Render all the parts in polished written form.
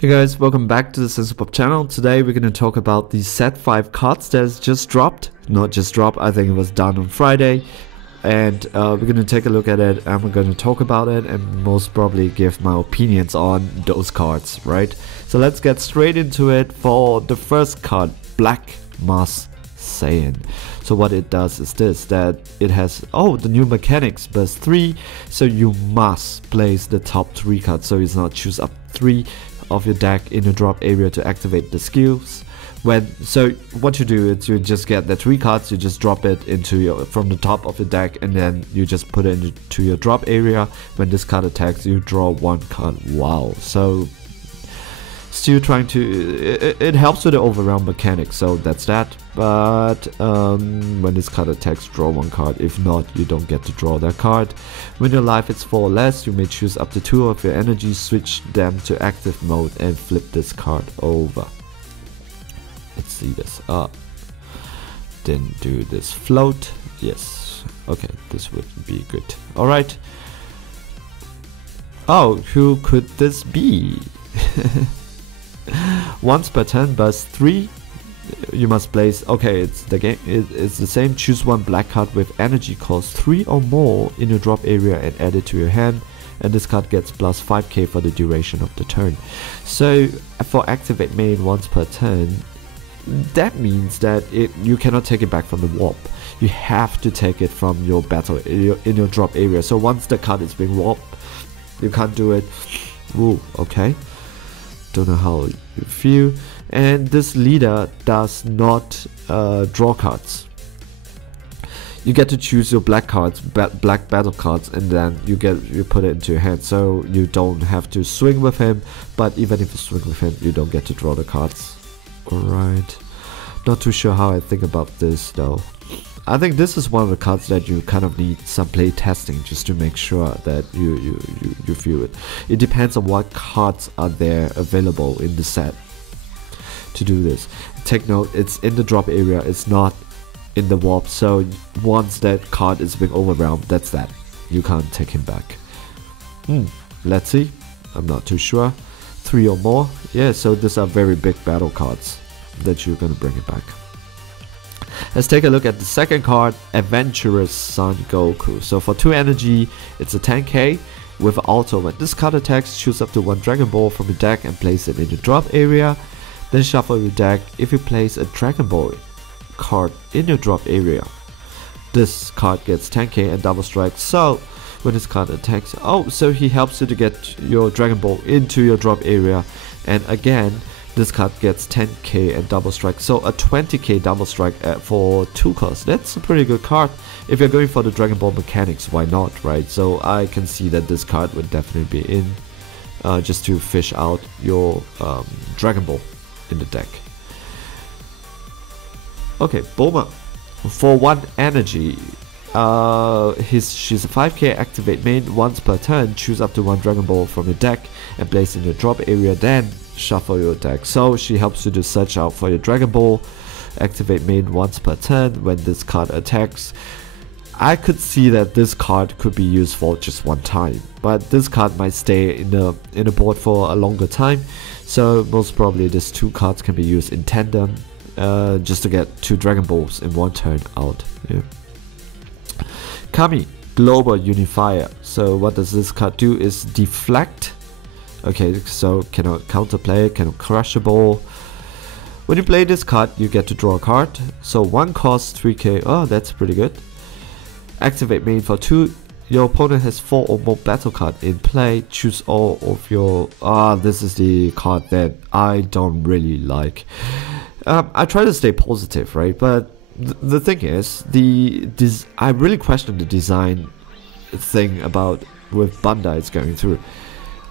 Hey guys, welcome back to the SensorPop channel. Today we're going to talk about the set 5 cards that has just dropped. Not just dropped, I think it was done on Friday. And we're going to take a look at it and we're going to talk about it and most probably give my opinions on those cards, right? So let's get straight into it. For the first card, Black Mask Saiyan. So what it does is this, that it has the new mechanics burst 3, so you must place the top 3 cards, so it's not choose up 3 of your deck in your drop area to activate the skills. So what you do is you just get the 3 cards, you just drop it into from the top of the deck, and then you just put it into your drop area. When this card attacks, you draw 1 card. Wow. So still trying to it helps with the overround mechanics, so that's that. But when this card attacks, draw 1 card. If not, you don't get to draw that card. When your life is 4 or less, you may choose up to 2 of your energy, switch them to active mode, and flip this card over. Let's see this up. Then do this float. Yes. Okay, this would be good. Alright. Oh, who could this be? Once per turn, burst 3. You must place. Okay, it's the game. It's the same. Choose 1 black card with energy cost 3 or more in your drop area and add it to your hand. And this card gets plus 5k for the duration of the turn. So for activate main once per turn, that means that you cannot take it back from the warp. You have to take it from your battle in your drop area. So once the card is being warped, you can't do it. Ooh, okay. Don't know how you feel. And this leader does not draw cards. You get to choose your black cards, black battle cards, and then you put it into your hand. So you don't have to swing with him, but even if you swing with him, you don't get to draw the cards. Alright. Not too sure how I think about this though. I think this is one of the cards that you kind of need some play testing just to make sure that you feel it. It depends on what cards are there available in the set to do this. Take note, it's in the drop area, it's not in the warp, so once that card is being overwhelmed, that's that. You can't take him back. Let's see. I'm not too sure. 3 or more. Yeah, so these are very big battle cards that you're gonna bring it back. Let's take a look at the second card, Adventurous Son Goku. So for 2 energy, it's a 10k with auto. When this card attacks, choose up to 1 Dragon Ball from your deck and place it in your drop area. Then shuffle your deck. If you place a Dragon Ball card in your drop area, this card gets 10k and double strike. So when this card attacks, so he helps you to get your Dragon Ball into your drop area, and again this card gets 10k and double strike, so a 20k double strike for 2 costs. That's a pretty good card. If you're going for the Dragon Ball mechanics, why not, right? So I can see that this card would definitely be in just to fish out your Dragon Ball in the deck. Okay, Bulma. For 1 energy, she's a 5k activate main. Once per turn, choose up to 1 Dragon Ball from your deck and place in your drop area, then shuffle your deck. So she helps you to search out for your Dragon Ball. Activate main once per turn. When this card attacks, I could see that this card could be used for just 1 time, but this card might stay in the board for a longer time. So most probably these 2 cards can be used in tandem, just to get 2 Dragon Balls in 1 turn out. Yeah. Kami, Global Unifier. So what does this card do is deflect. Okay, so cannot counterplay, cannot crush a ball. When you play this card, you get to draw a card. So 1 costs 3k. Oh, that's pretty good. Activate main for 2. Your opponent has 4 or more battle cards in play. Choose all of your... this is the card that I don't really like. I try to stay positive, right? But the thing is, I really question the design thing about with Bandai is going through.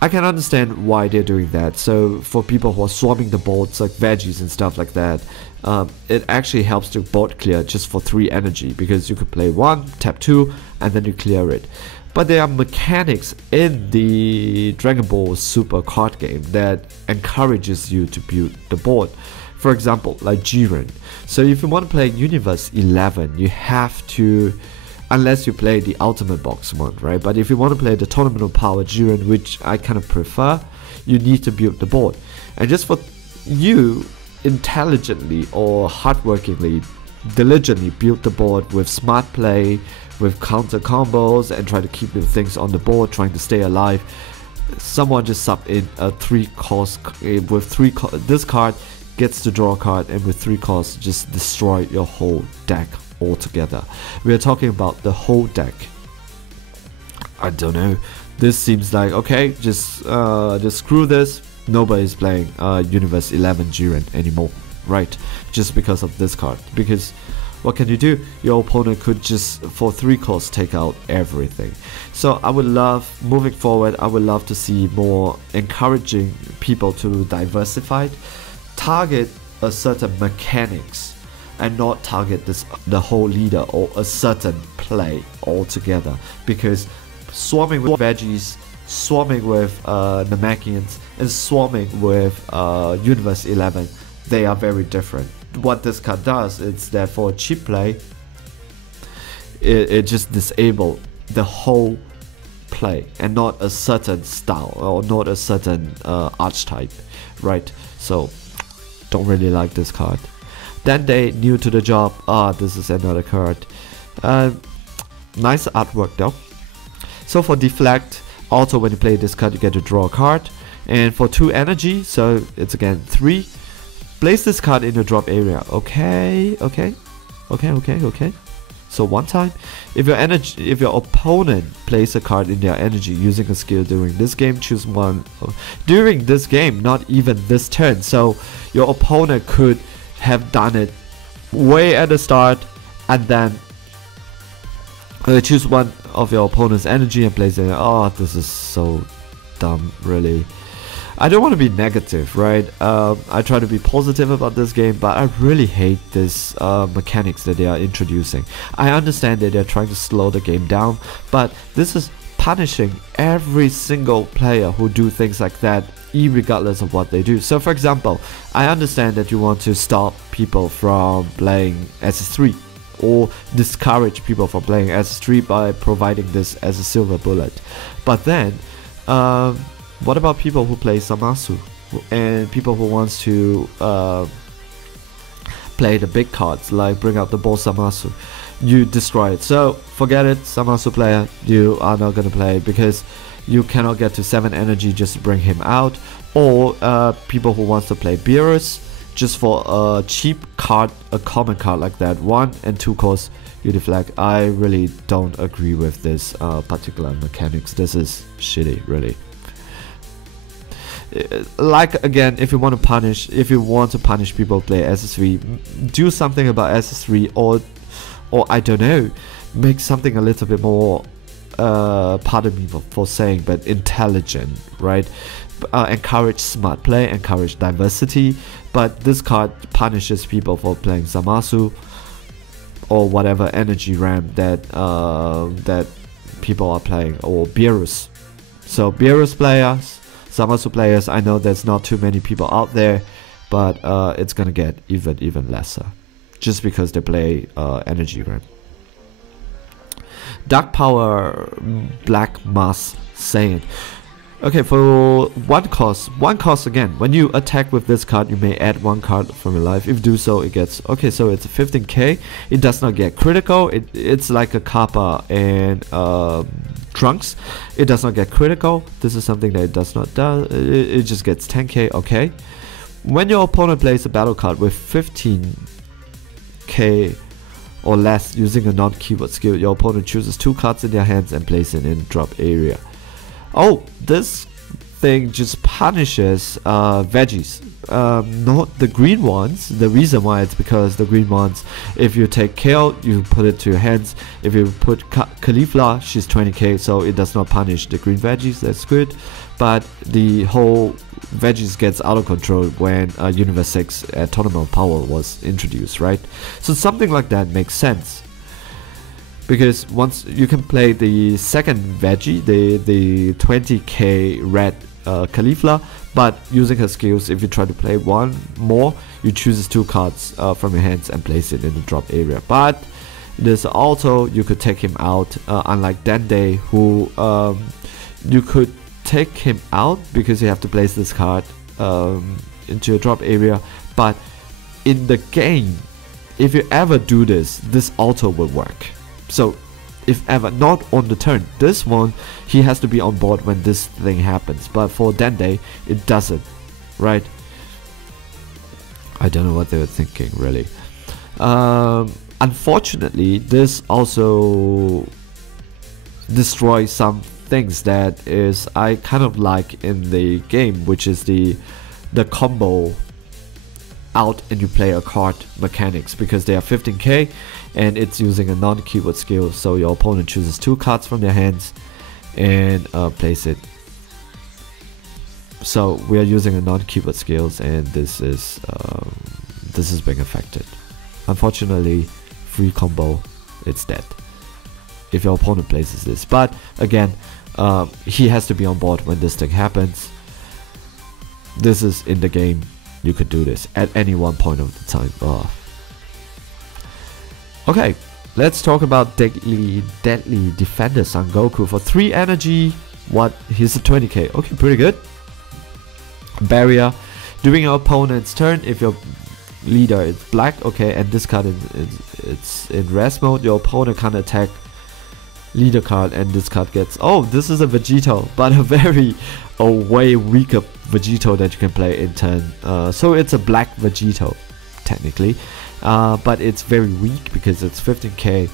I can understand why they're doing that. So for people who are swarming the boards like veggies and stuff like that, it actually helps to board clear just for 3 energy, because you could play 1, tap 2, and then you clear it. But there are mechanics in the Dragon Ball Super card game that encourages you to build the board. For example, like Jiren. So if you want to play Universe 11, you have to unless you play the Ultimate Box one, right? But if you want to play the Tournament of Power Jiren, which I kind of prefer, you need to build the board. And just for you intelligently or hardworkingly, diligently build the board with smart play, with counter combos, and try to keep the things on the board, trying to stay alive. Someone just sub in a 3 cost with 3 this card gets to draw a card, and with 3 costs just destroy your whole deck altogether. We are talking about the whole deck. I don't know. This seems like okay, just screw this. Nobody's playing Universe 11 Jiren anymore, right? Just because of this card. Because what can you do? Your opponent could just for 3 costs take out everything. So I would love, moving forward, I would love to see more encouraging people to diversify, target a certain mechanics, and not target the whole leader or a certain play altogether. Because swarming with veggies, swarming with Namekians, and swarming with Universe 11, they are very different. What this card does is that for cheap play, it just disables the whole play and not a certain style or not a certain archetype, right? So don't really like this card. Then they new to the job. This is another card. Nice artwork though. So for deflect, also when you play this card you get to draw a card, and for 2 energy, so it's again 3. Place this card in the drop area. Okay. So one time, if your opponent plays a card in their energy using a skill during this game, choose one. During this game, not even this turn. So your opponent could have done it way at the start, and then choose one of your opponent's energy and place it. Oh, this is so dumb, really. I don't want to be negative, right? I try to be positive about this game, but I really hate this mechanics that they are introducing. I understand that they're trying to slow the game down, but this is punishing every single player who do things like that, irregardless of what they do. So for example, I understand that you want to stop people from playing SS3 or discourage people from playing SS3 by providing this as a silver bullet. But then, what about people who play Zamasu and people who wants to play the big cards, like bring out the boss Zamasu? You destroy it. So forget it, Zamasu player, you are not gonna play because you cannot get to 7 energy just to bring him out. Or people who wants to play Beerus just for a cheap card, a common card like that, 1 and 2 costs, you deflect. I really don't agree with this particular mechanics. This is shitty, really. Like again, if you want to punish people play SS3, do something about SS3, or I don't know, make something a little bit more pardon me for saying, but intelligent, right? Encourage smart play, encourage diversity. But this card punishes people for playing Zamasu or whatever energy RAM that that people are playing, or Beerus. So Beerus players, Zamasu players, I know there's not too many people out there, but it's gonna get even lesser, just because they play energy RAM. Dark Power Black Mass Saiyan. Okay, for one cost again. When you attack with this card, you may add 1 card from your life. If you do so, it gets okay. So it's 15k. It does not get critical. It's like a Kappa and Trunks. It does not get critical. This is something that it does not do. It just gets 10k. Okay. When your opponent plays a battle card with 15k or less using a non-keyword skill, your opponent chooses 2 cards in their hands and places it in drop area. Oh, this thing just punishes veggies, not the green ones. The reason why it's because the green ones, if you take Kale, you put it to your hands. If you put Caulifla, she's 20k, so it does not punish the green veggies. That's good. But the whole veggies gets out of control when Universe 6 Tournament Power was introduced, right? So something like that makes sense. Because once you can play the second veggie, the 20k red Caulifla, but using her skills, if you try to play 1 more, you choose 2 cards from your hands and place it in the drop area. But there's also, you could take him out, unlike Bandai, who you could take him out because you have to place this card into your drop area, but in the game, if you ever do this, this auto will work. So if ever, not on the turn, this one he has to be on board when this thing happens, but for Bandai it doesn't, right? I don't know what they were thinking, really. Unfortunately, this also destroys some things that is I kind of like in the game, which is the combo out and you play a card mechanics, because they are 15k and it's using a non-keyword skill, so your opponent chooses 2 cards from their hands and place it. So we are using a non-keyword skills, and this is being affected. Unfortunately, free combo, it's dead if your opponent places this. But again, he has to be on board when this thing happens. This is in the game. You could do this at any one point of the time. Okay, let's talk about Deadly Defender Son Goku for 3 energy. What? He's a 20k. Okay, pretty good. Barrier. During your opponent's turn, if your leader is black, okay, and this card it's in rest mode, your opponent can't attack leader card, and this card gets, oh, this is a Vegito, but a way weaker Vegito that you can play in turn. So it's a black Vegito technically, but it's very weak because it's 15k.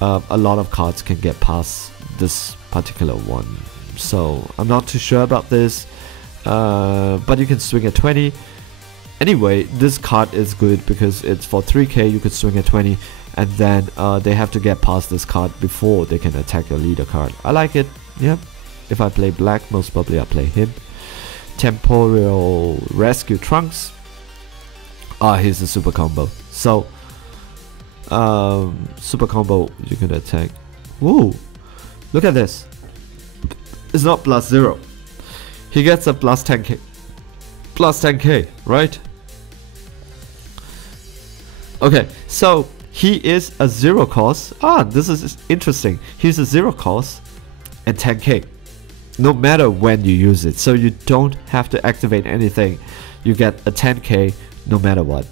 A lot of cards can get past this particular one, so I'm not too sure about this, but you can swing at 20. Anyway, this card is good because it's for 3k, you could swing at 20, and then they have to get past this card before they can attack your leader card. I like it. Yep. If I play black, most probably I'll play him. Temporal Rescue Trunks. Here's a super combo. So super combo, you can attack. Woo! Look at this. It's not +0. He gets a +10k. +10k, right? Okay, so he is a 0 cost. This is interesting. He's a 0 cost and 10k. No matter when you use it, so you don't have to activate anything. You get a 10k no matter what.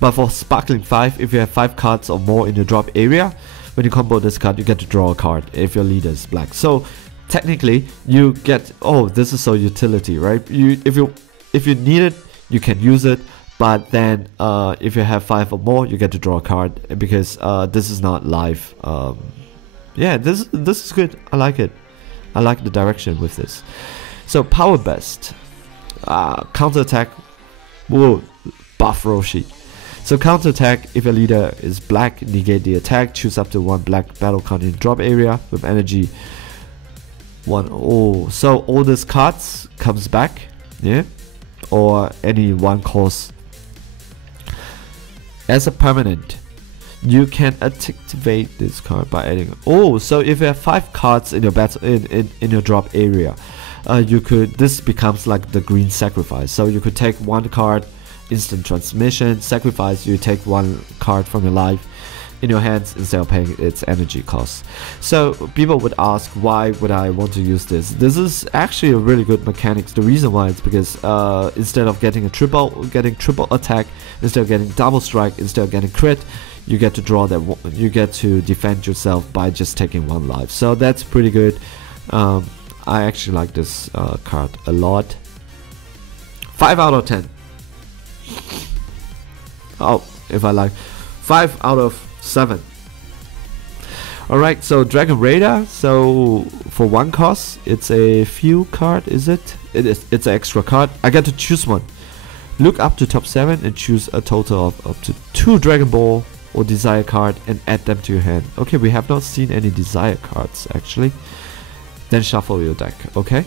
But for Sparkling 5, if you have 5 cards or more in your drop area, when you combo this card, you get to draw a card if your leader is black. So technically, you get, oh, this is so utility, right? If you need it, you can use it. But then, if you have 5 or more, you get to draw a card, because this is not live. Yeah, this is good. I like it. I like the direction with this. So Power Best, counter attack. Whoa, buff Roshi. So counter attack, if your leader is black, negate the attack. Choose up to 1 black battle card in drop area with energy 1. Oh, so all these cards comes back, yeah, or any 1 cost. As a permanent, you can activate this card by adding. Oh, so if you have 5 cards in your battle in your drop area, you could. This becomes like the green sacrifice. So you could take 1 card, instant transmission, sacrifice. You take 1 card from your life in your hands instead of paying its energy cost. So people would ask, why would I want to use this? This is actually a really good mechanics. The reason why is because instead of getting triple attack, instead of getting double strike, instead of getting crit, you get to draw that. You get to defend yourself by just taking 1 life. So that's pretty good. I actually like this card a lot. 5 out of 10. Oh, if I like 5 out of 7. Alright, so Dragon Raider. So for 1 cost, it's a few card, is it? It's an extra card. I get to choose 1. Look up to top 7 and choose a total of up to 2 Dragon Ball or Desire card and add them to your hand. Okay, we have not seen any Desire cards actually. Then shuffle your deck, okay?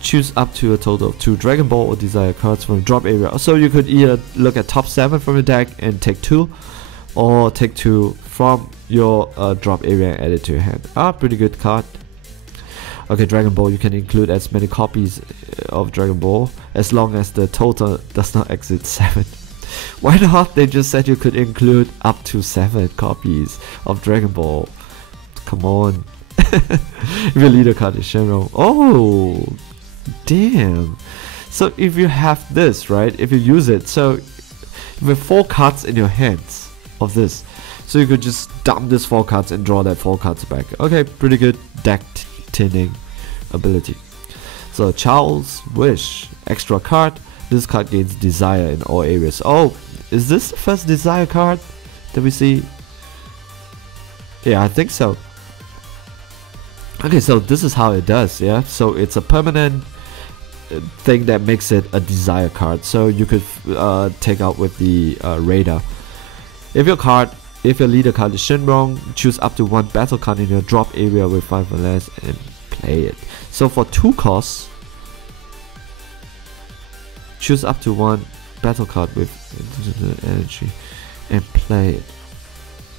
Choose up to a total of 2 Dragon Ball or Desire cards from the drop area. So you could either look at top 7 from your deck and take 2, or take 2 from your drop area and add it to your hand. Pretty good card. Okay, Dragon Ball, you can include as many copies of Dragon Ball as long as the total does not exceed 7. Why not? They just said you could include up to 7 copies of Dragon Ball. Come on. If your leader card is Shenron. Oh, damn. So if you have this, right? If you use it, so with 4 cards in your hands of this, so you could just dump this 4 cards and draw that 4 cards back. Okay, pretty good deck tinning ability. So Child's Wish, extra card. This card gains desire in all areas. Oh, is this the first desire card that we see? Yeah, I think so. Okay, so this is how it does, yeah? So it's a permanent thing that makes it a desire card. So you could take out with the radar. If your leader card is Shenron, choose up to 1 battle card in your drop area with 5 or less and play it. So for 2 costs, choose up to 1 battle card with energy and play it.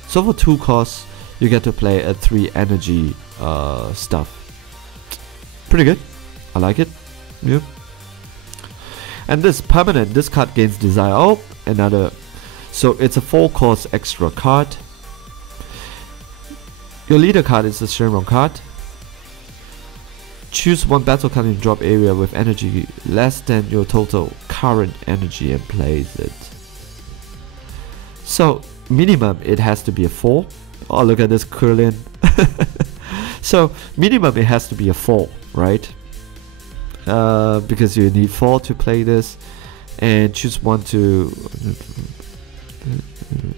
So for 2 costs, you get to play a 3 energy stuff. Pretty good. I like it. Yeah. And this permanent, this card gains desire. Oh, another. So it's a 4 cost extra card. Your leader card is a Shenron card. Choose 1 battle card in drop area with energy less than your total current energy and place it. So minimum it has to be a 4. Oh, look at this Krillin. So minimum it has to be a 4, right? Because you need 4 to play this, and choose 1 to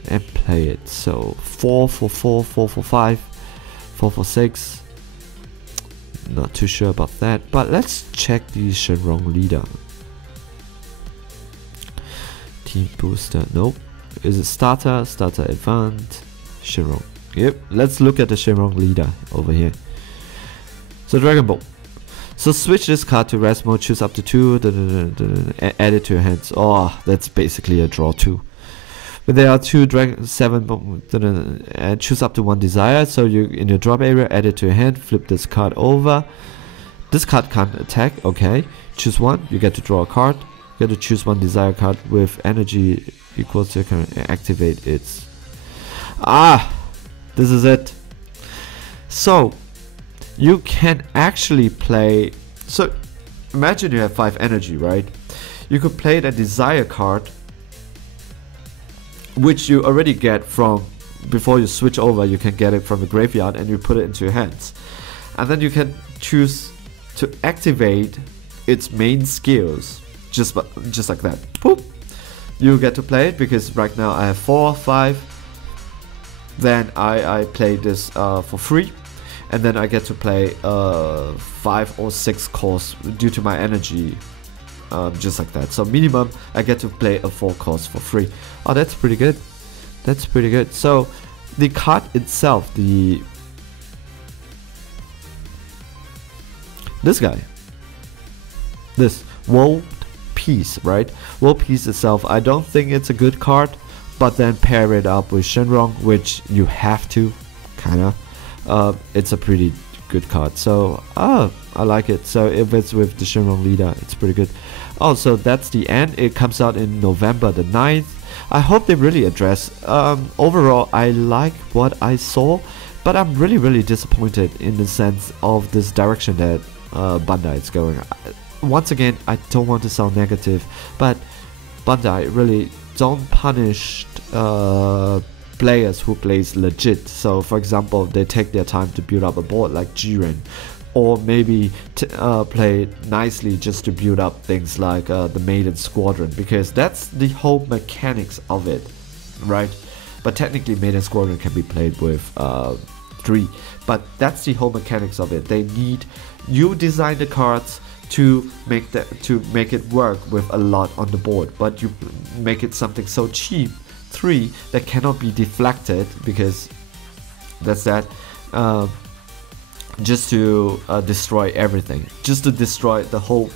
and play it. So 4 for 4, 4 for 5, 4 for 6. Not too sure about that, but let's check the Shenron leader. Team booster, nope. Is it starter, starter advanced, Shenron? Yep, let's look at the Shenron leader over here. So Dragon Ball. So switch this card to rest mode, choose up to 2, and add it to your hands. Oh, that's basically a draw 2. But there are 2 Dragon 7 and choose up to 1 desire. So you in your drop area, add it to your hand, flip this card over. This card can't attack, okay. Choose 1, you get to draw a card. You get to choose 1 desire card with energy equal to activate its. This is it. So you can actually play. So imagine you have 5 energy, right? You could play the desire card, which you already get from before you switch over. You can get it from the graveyard and you put it into your hands, and then you can choose to activate its main skills just like that. Boop. You get to play it because right now I have 4, 5. Then I play this for free, and then I get to play 5 or 6 costs due to my energy, just like that. So minimum I get to play a 4 cost for free. Oh, that's pretty good. That's pretty good. So the card itself, this guy, this World Peace, right? World Peace itself, I don't think it's a good card. But then pair it up with Shenron, which you have to, kinda. It's a pretty good card. So, I like it. So if it's with the Shenron leader, it's pretty good. Oh, so that's the end. It comes out in November the 9th. I hope they really address. Overall, I like what I saw, but I'm really disappointed in the sense of this direction that Bandai is going. Once again, I don't want to sound negative, but Bandai really don't punish players who plays legit. So for example, they take their time to build up a board like Jiren, or maybe play nicely just to build up things like the Maiden Squadron, because that's the whole mechanics of it, right? But technically Maiden Squadron can be played with 3, but that's the whole mechanics of it. They need you design the cards to make it work with a lot on the board, but you make it something so cheap, 3, that cannot be deflected, because that's that, just to destroy everything, just to destroy the whole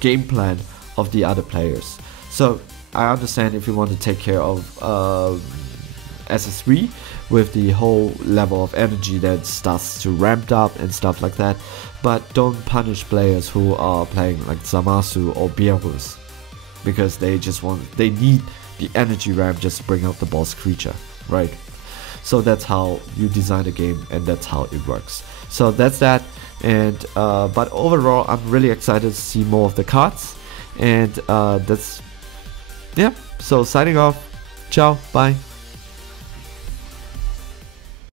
game plan of the other players. So I understand if you want to take care of SS3 with the whole level of energy that starts to ramp up and stuff like that, but don't punish players who are playing like Zamasu or Beerus, because they need the energy ramp just to bring out the boss creature, right? So that's how you design the game, and that's how it works. So that's that. And but overall, I'm really excited to see more of the cards. And that's, yeah. So signing off. Ciao. Bye.